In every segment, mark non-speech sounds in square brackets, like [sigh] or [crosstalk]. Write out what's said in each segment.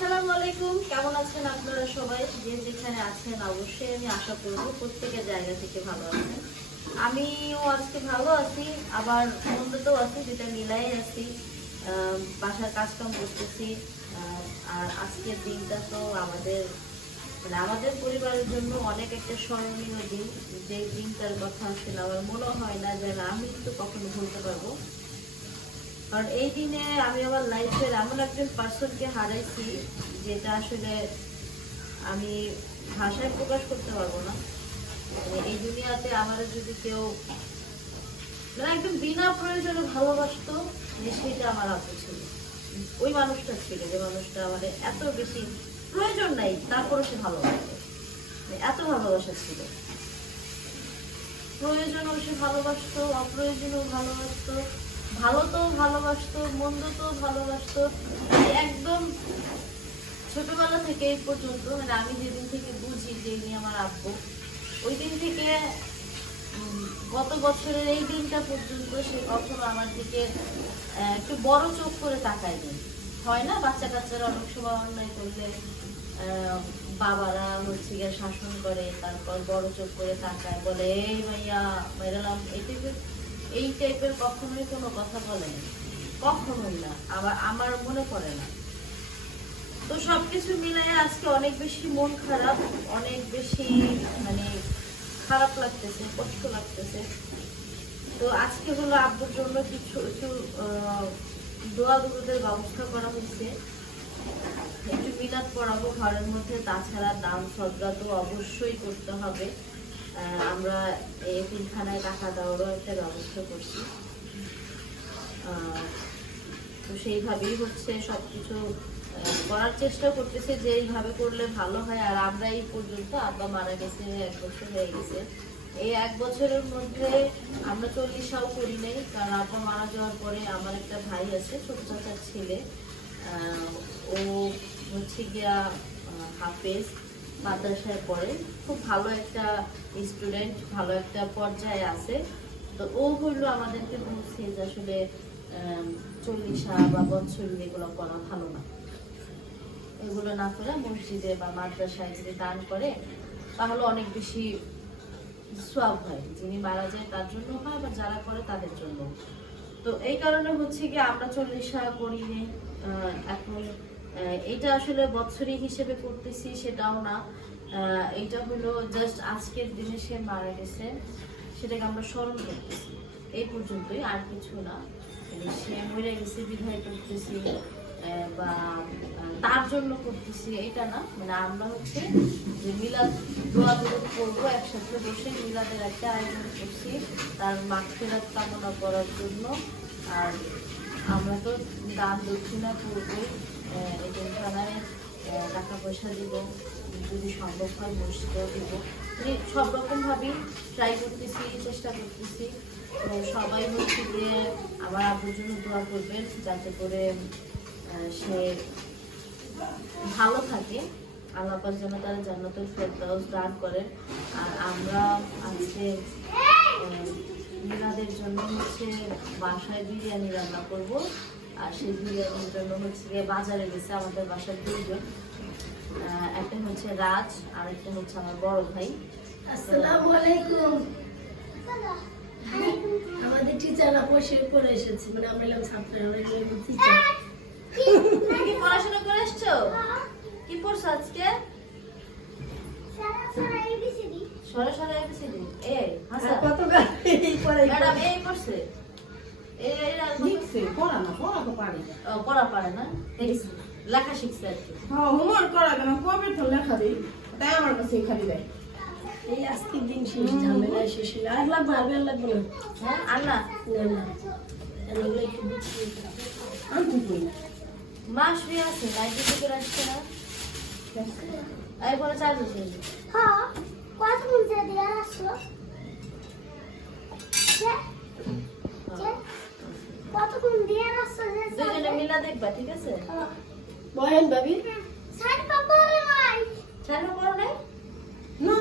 আসসালামু আলাইকুম। কেমন আছেন আপনারা সবাই? যে যেখানে আছেন অবশ্যই আমি আশা করব প্রত্যেকের জায়গা থেকে ভালো আছেন। আমিও আজকে ভালো আছি, আবার আছি যেটা মিলাই আছি। বাসার কাজকাম করতেছি। আর আজকের দিনটা তো আমাদের মানে আমাদের পরিবারের জন্য অনেক একটা স্মরণীয় দিন। যে দিনটার কথা আসলে আমার মনে হয় না যে আমি কিন্তু কখনো ভুলতে পারব। কারণ এই দিনে আমি আমার লাইফের এমন একজন পার্সনকে হারাইছি যেটা আসলে আমি ভাষায় প্রকাশ করতে পারব না। মানে এই দুনিয়াতে আমার যদি কেউ মানে একদম বিনা প্রয়োজনে ভালোবাসতো যে সেটা আমার আপু ছিল। ওই মানুষটা ছিল যে মানুষটা আমার এত বেশি প্রয়োজন নাই তারপরে সে ভালোবাসে মানে এত ভালোবাসা ছিল। প্রয়োজনও সে ভালোবাসতো, অপ্রয়োজনও ভালোবাসতো। ভালো তো ভালোবাসতো, মন্দ তো ভালোবাসতো। একদম ছোটবেলা থেকে এই পর্যন্ত মানে আমি যেদিন থেকে বুঝি যে ইনি আমার আব্বু, ওই দিন থেকে গত বছরের এই দিনটা পর্যন্ত সে কখনো আমার দিকে একটু বড় চোখ করে তাকায়নি। হয় না বাচ্চা কাচ্চারা অনেক সময় অন্যায় করলে বাবারা হচ্ছে গিয়ে শাসন করে, তারপর বড় চোখ করে তাকায়, বলে, এই ভাইয়া মেরালাম এই টাইপের এই টাইপের কখনোই কোনো কথা বলেনি কখনোই না। আবার আমার মনে পড়ে না। তো সবকিছু মিলাই আজকে অনেক বেশি মন খারাপ, অনেক বেশি মানে খারাপ লাগতেছে, কষ্ট লাগতেছে। তো আজকে হলো আব্বুর জন্য কিছু, একটু দোয়া দুরুদের ব্যবস্থা করা হয়েছে। একটু মিলাদ পড়াবো ঘরের মধ্যে, তাছাড়া দান সদরা তো অবশ্যই করতে হবে। আমরা এই তিনখানায় টাকা দেওয়ারও একটা ব্যবস্থা করছি। তো সেইভাবেই হচ্ছে সবকিছু আহ, করার চেষ্টা করতেছে যে এইভাবে করলে ভালো হয়। আর আমরা এই পর্যন্ত আব্বা মারা গেছে এক বছর হয়ে গেছে। এই এক বছরের মধ্যে আমরা চল্লিশাও করি নাই কারণ আব্বা মারা যাওয়ার পরে আমার একটা ভাই আছে ছোট চাচার ছেলে। ও হচ্ছে গিয়া হাফেজ। মাদ্রাসায় পড়ে। খুব ভালো একটা স্টুডেন্ট ভালো একটা পর্যায়ে আছে। তো ও হইল আমাদেরকে বলছে যে আসলে চল্লিশা বা বৎসরী এগুলো করা ভালো না। এগুলো না করে মসজিদে বা মাদ্রাসায় যদি দান করে, তাহলে অনেক বেশি সোয়াব হয়। যিনি মারা যায় তার জন্য হয় বা যারা করে তাদের জন্য। তো এই কারণে হচ্ছে কি আমরা চল্লিশা করি এখন এটা আসলে বৎসরী হিসেবে করতেছি, সেটাও না। এইটা হলো জাস্ট আজকের দিনে সে মারা গেছে, সেটাকে আমরা স্মরণ করতেছি। এই পর্যন্তই, আর কিছু না। মানে সে মরে গেছে বিধায় করতেছি বা তার জন্য করতেছি, এটা না। মানে আমরা হচ্ছে যে মিলাদ, দোয়া করব একসাথে বসে, মিলাদের একটা আয়োজন করছি, তার মাগফিরাত কামনা করার জন্য। আর আমরা তো দান দক্ষিণা করবোই এখানে টাকা পয়সা দিব যদি সম্ভব হয় মসজিদেও দিব। মানে সব রকম ভাবেই ট্রাই করতেছি চেষ্টা করতেছি। তো সবাই হচ্ছে যে আমার আব্বুর জন্য দোয়া করবেন যাতে করে সে ভালো থাকে। আল্লাহ পাক যেন তারা জান্নাতুল ফেরদাউস দান করেন। আর আমরা আজকে আহ, জন্য হচ্ছে বাসায় বিরিয়ানি রান্না করব। আর সেই বিরিয়ানির জন্য হচ্ছে গিয়ে বাজারে গেছে আমাদের বাসার দুইজন। একটা হচ্ছে রাজ আর একটা হচ্ছে আমার বড় ভাই। আসসালামু আলাইকুম। আমাদের টিচাররা বসে পড়ে এসেছে মানে আমরা এলাম ছাত্র আমরা এলাম টিচার তুমি কি পড়াশোনা করে এসছো? কি পড়ছো আজকে? সরে সরে এবিসিডি এই কত গাড়ি ম্যাডাম এই পড়ছে? এই পড়া না পড়া তো পারি পড়া পারে না? লেখা শিখছে আর কি। হ্যাঁ হোমওয়ার্ক করা কেন কবে তো লেখা দিই? তাই আমার কাছে খালি দেয়। এই আজকের দিন শেষ ঝামেলা শেষ হলো আর লাগবে আর বের লাগবে না। হ্যাঁ আর না? না না। এগুলো একটু বুঝতে আমি কি করি? আছে লাইটে আসছে না। এই পরে চার্জ হচ্ছে হ্যাঁ কত মিনিট দিয়ে দুজনে মিলা দেখবা ঠিক আছে? বহেন ভাবি? সাইড পাপা নাই ছাড়ো পড়ো নাই না।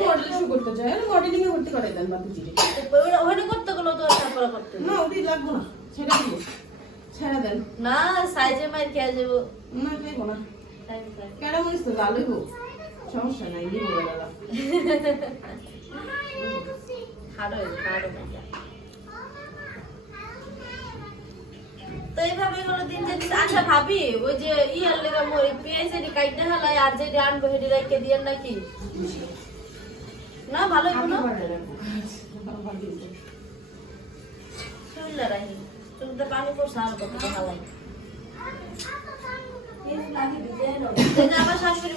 মডেল শুরু করতে চাই মডেলিং এ ভর্তি করে দেন বাবুজি ওইটা ওইটা করতে গেলেও তো তারপরে করতে না ওটি লাগবো না। সেটা দিব। ছেড়ে দেন। না সাইজে মার খেয়ে যাব। না খাইবো না সাইজে সাইজে। কেন মরিস তো লাল হইব? সমস্যা নাই দিব দাদা খাড়ো খাড়ো মজা তো এইভাবে দিন আচ্ছা ভাবি, ওই যে ইয়ার লেগা মরি এটি কাইটে আর যেটি আনব রেখে দিয়ে নাকি? না, ভালো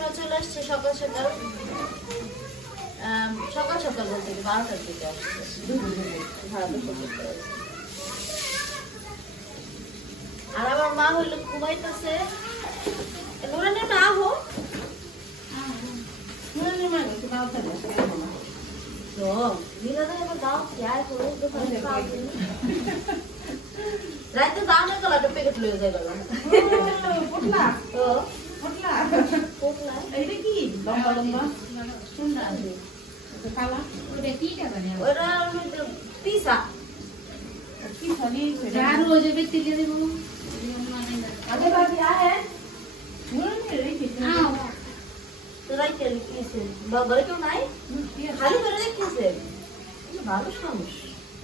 মা চলে আসছে, সকাল সকাল। সকাল সকাল বলতে বারোটার দিকে আসছে হ্যাঁ দুপুর দিকে আসছে। আর আমার মা হইল ঘুমাইতেছে। নুরানি না হো। তো নীলাদা এবার দাও খেয়াল করে দোকানে খাও তুমি। দাও না গেল একটা প্যাকেট লয়ে যায় গেল। পটলা তো পটলা। কোকলা এইটা কি? লম্বা লম্বা। এটা কালা? ওরা হইতো পিসা। কি তো কেউ নাই রেখেছে ভালো সমস্যা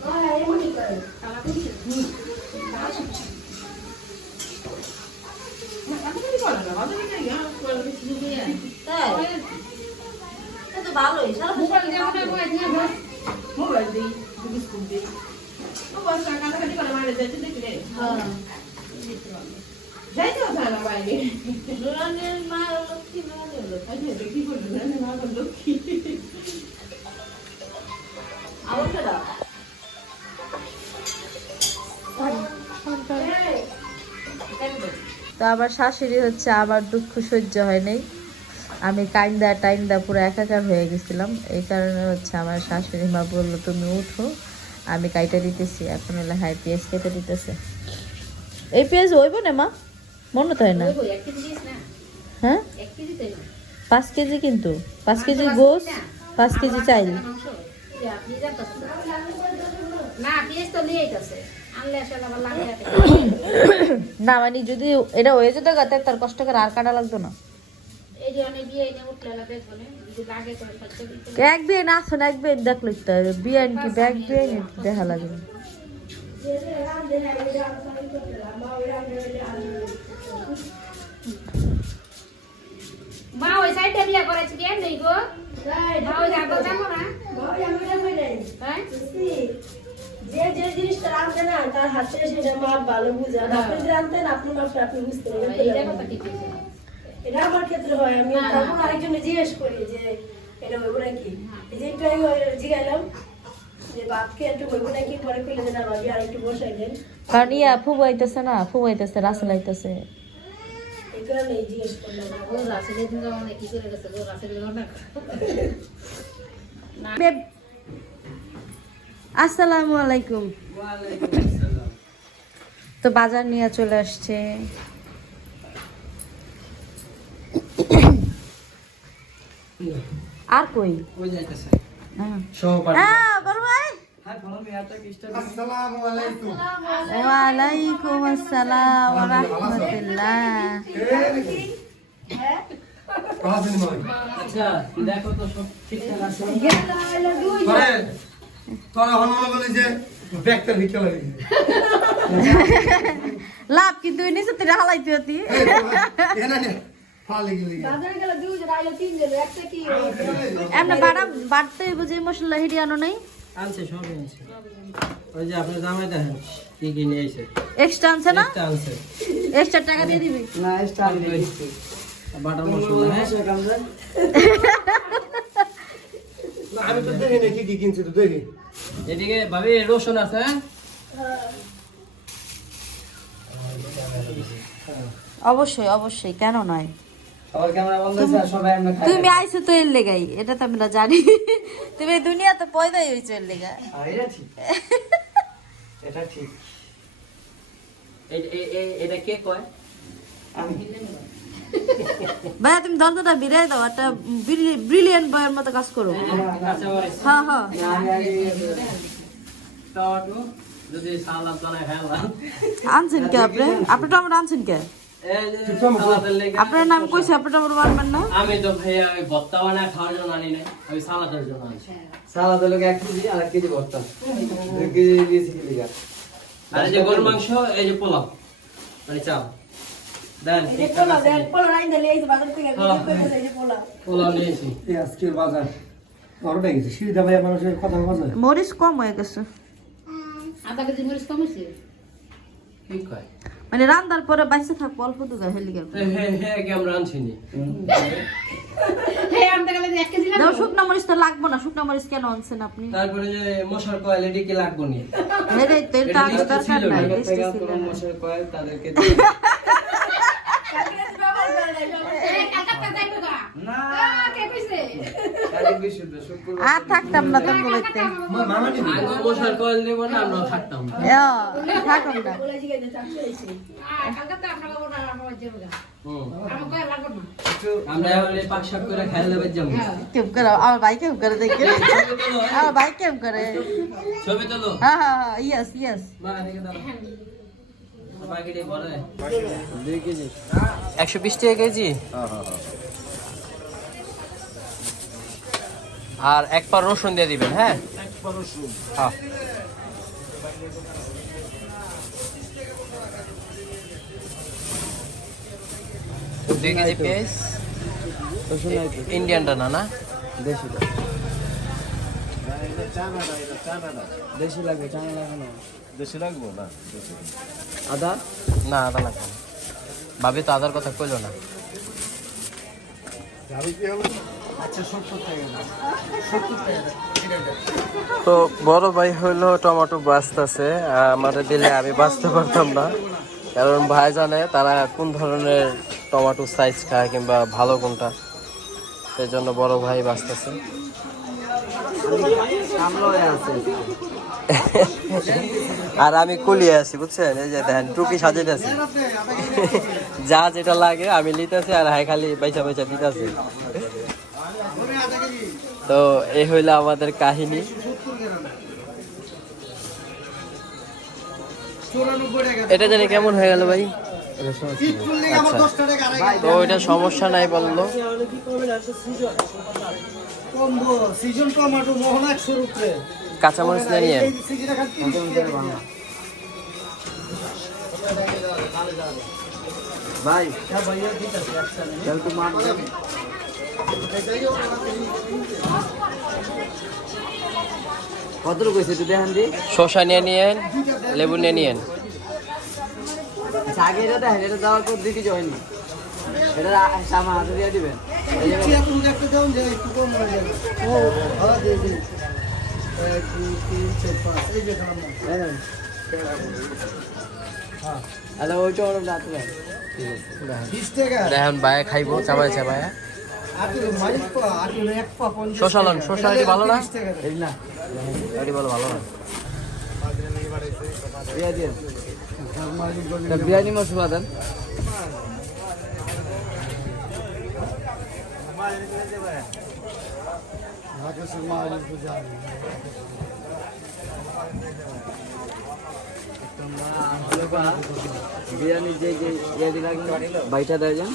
আয় এমনই করে কালা করছে না কালা কি করে না বাবা কি ইয়া করে কিছু তাই সে তো ভালোই সারা বছর মোবাইল দেই বিস্কুট দেই ও বসা কালা কালি করে মারে যাইতে দেখি রে হ্যাঁ যাইতে না বাইরে নুরানের মা লক্ষ্মী না না না লক্ষ্মী ফেরা তো আবার শাশুড়ি হচ্ছে আবার দুঃখ সহ্য হয় নাই। আমি কাইন্দা টাইন্দা পুরো একাকার হয়ে গেছিলাম। এই কারণে হচ্ছে আমার শাশুড়ি মা বলল তুমি উঠো আমি কাইটা দিতেছি। এখন হলে হাই পেঁয়াজ কেটে দিতেছে। এই পেঁয়াজ হইব না মা? মনে তো হয় না। হ্যাঁ? পাঁচ কেজি কিন্তু। পাঁচ কেজি গোস পাঁচ কেজি চাইল। না মানে যদি এটা হয়ে যেত গাতে তার কষ্ট করে আর কাটা লাগতো না। এক বিয়ে না আসো না এক বিয়ে দেখল বিয়ে কি ব্যাগ বিয়ে দেখা লাগবে না হ্যাঁ যে যে জিনিসটা আনতে না তার হাতে সেটা মাপ ভালো বুঝে আর আপনি আনতেন আপনি মাপটা আপনি বুঝতে পারবেন এটা আমার ক্ষেত্রে হয় আমি। তখন আরেকজনে জিজ্ঞেস করি যে এটা হইব নাকি এই যে একটু বসাই দেন কারণ ইয়া ফুবাইতেছে না ফুবাইতেছে রাসেল আইতেছে এই কারণে জিজ্ঞেস করলাম ও রাসে দিন যাওয়া কি করে গেছে গো রাসে না আসসালামু আলাইকুম। তো বাজার নিয়ে চলে আসছে। আর কই? হ্যাঁ। হ্যাঁ, বড় ভাই। হাই ফলো মি আটা কিস্টা আসসালামু আলাইকুম। ওয়ালাইকুম আসসালাম ওয়া রাহমাতুল্লাহ। আচ্ছা দেখো তো সব ঠিকঠাক আছে। তোরা হনুমান বলে যে ব্যাগটা ভিকে লাগে লাভ কি তুই নিছে তুই হালাইতে হতি। এনা নে ফালে গেলি। এমনি বাড়া বাড়তে বুঝে মশলা হিডি আনো নাই? আনছে সব আনছে। ওই যে আপনার জামাই দেখেন কি কি নিয়ে আইছে এক্সট্রা আনছে না? একটা আনছে। এক্সট্রা টাকা দিয়ে দিবি? না স্টার বাটার মশলা হ্যাঁ? না, আমি তো দেখি না কি কি কিনছে তো দেখি। এদিকে ভাবি রসুন আছে হ্যাঁ? অবশ্যই অবশ্যই কেন নয়? তুমি আইছো তো এর লেগাই এটা তো আমরা জানি। তুমি এই দুনিয়াতে পয়দাই হয়েছো এর লেগা এটা ঠিক। এটা এটা কে কয়? [laughs] ভাইয়া তুমি দন্তটা বিরাই দাও একটা ব্রিলিয়ান্ট বয়ের মতো কাজ করো। হ্যাঁ হ্যাঁ সালাদ বানায় খাইলাম আনছেন কে আপনি? আপনি টমেটো আনছেন কে? সালাদের আপনার নাম কইছে আপনি টমেটো বানবেন না? আমি তো ভাইয়া ওই ভর্তা বানায় খাওয়ার জন্য আনি নাই আমি সালাদের জন্য আনছি। সালাদ হলো এক কেজি আর এক কেজি ভর্তা দুই কেজি দিয়েছি আর এই যে গরু মাংস এই যে পোলাও। মানে চাল। দেন এই যে পোলা দেন পোলা রাইন দিলে এই বাজার থেকে হ্যাঁ। এই যে পোলা পোলাও নিয়েছি আজকের বাজার। বড় গেছে সিঁড়িটা ভাইয়া মানুষের কথা বাজার মরিচ কম হয়ে গেছে। আধা কেজি মরিচ কম হয়েছে? কি কয়? মানে রান্দার পরে বাইসে থাকব অল্প দুগা হেলিগা হে হে হে কি আমরা আনছিনি হ্যাঁ আনতে গেলে এক কেজি দাও শুকনা মরিচ তো লাগবো না শুকনা মরিচ কেন আনছেন আপনি? তারপরে যে মশার কোয়ালিটি কি লাগবো নি? হেরে তো এটা এটা দরকার নাই এটা থেকে। মশার কয়েল তাদেরকে [laughs] না। কে কইছে? আর থাকতাম না তো বলতে। থাকুন না। করে খাইলে দেবে যাব কেম করে আমার ভাই কেম করে দেখে। আমার ভাই কেম করে। হ্যাঁ হ্যাঁ হ্যাঁ ইয়েস ইয়েস প্যাকেটে ভরে দুই কেজি একশো বিশ টাকা আর এক পা রসুন দিয়ে দিবেন হ্যাঁ? হ্যাঁ। দুই কেজি পেঁয়াজ। ইন্ডিয়ানটা না না? দেশি লাগবে চানা লাগবে না। বেশি লাগবো? না আদা? না আদা লাগবে ভাবি তো আদার কথা কইলো না। তো বড় ভাই হইল টমেটো বাঁচতেছে আমাদের দিলে আমি বাঁচতে পারতাম না। কারণ ভাই জানে তারা কোন ধরনের টমেটো সাইজ খায় কিংবা ভালো কোনটা। সেই জন্য বড় ভাই বাঁচতেছে। আর আমি কুলিয়ে আছি, বুঝছেন? এই যে দেখেন, টুপি সাজাইতেছি যা যেটা লাগে আমি লিতেছি আর হাই খালি পয়সা পয়সা দিতেছি। তো এই হইল আমাদের কাহিনী। এটা জানি কেমন হয়ে গেল ভাই? আচ্ছা। তো এটা সমস্যা নাই বলল। কাঁচামরিচ নিয়ে। নিয়ে ভাই হয়েছে? দেখান দি। শসা নিয়ে নিয়েন লেবু নিয়ে নিয়েন। আচ্ছা, আগে এটা দেখেন এটা দেওয়ার পর এটা সামা হাতে দিয়ে দিবেন। বায়া খাইবো চাবায় চাবায়। লন শসা এটি ভালো না? এই না এটি ভালো ভালো না। বিরিয়ানি মশলা দেন। বিরিয়ানি যে যে ইয়ে দিলাম বাইটা দেয় যান?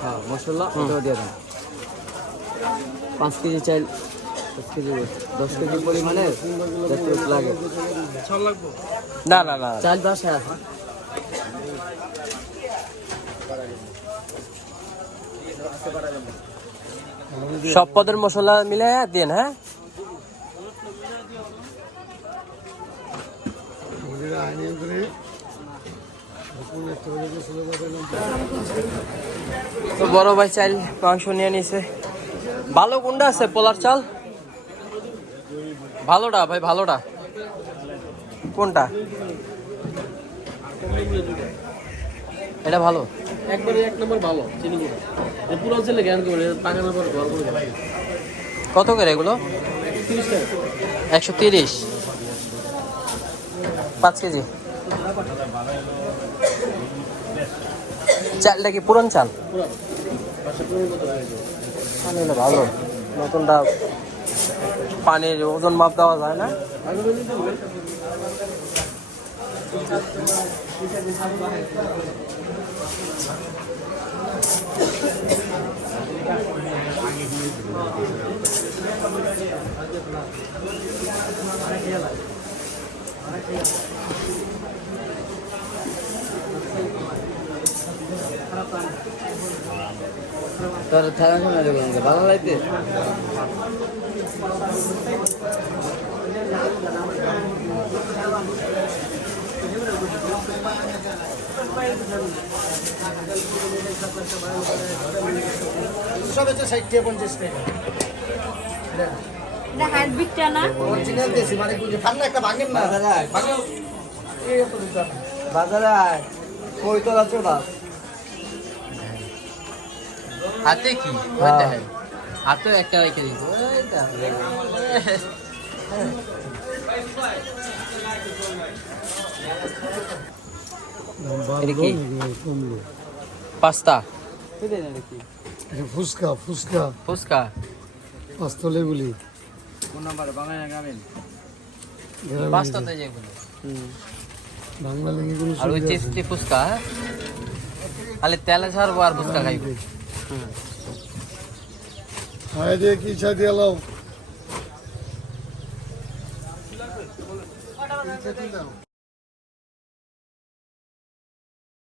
হ্যাঁ মশলা ওটাও দিয়ে দেন। পাঁচ কেজি পাঁচ কেজি দশ কেজি পরিমাণে লাগে। না না না চাল আছে সব পদের মশলা মিলে দিন হ্যাঁ? তো বড় ভাই চাল মাংস নিয়ে নিছে। ভালো কোনটা আছে পোলার চাল? ভালোটা ভাই ভালোটা। কোনটা? এটা ভালো। একবারে এক নম্বর ভালো চিনি পুরো অঞ্চলে জ্ঞান করে পাকানোর পর ঘর করে কত করে এগুলো? টাকা। একশো তিরিশ। পাঁচ কেজি। চালটা কি পুরান চাল? ভালো। নতুনটা পানির ওজন মাপ দেওয়া যায় না? আগে তোর থানা শোনা আমাকে ভালো লাগছে? সব হচ্ছে ষাট টাকা পঞ্চাশ টাকা। হাইব্রিডটা না অরিজিনাল দেশি মানে ঠান্ডা একটা ভাঙেন না। আয়। ভাঙেন এই অত দিতে বাজারে আয়। কই চোদা হাতে কি? ওই দেখেন। হাতেও একটা রেখে এটা পাস্তা। ফুচকা ফুচকা। ফুচকা। পাঁচতলে গুলি কোন নাম্বারে বাংলা না গ্রামীণ পাস্তা তো যেগুলো বাংলা লেঙ্গুলো আর ওই চিপসটি ফুচকা হ্যাঁ খালি তেলে ছাড়বো আর ফুচকা খাইবো খাই দিয়ে কি চা দিয়ে লাও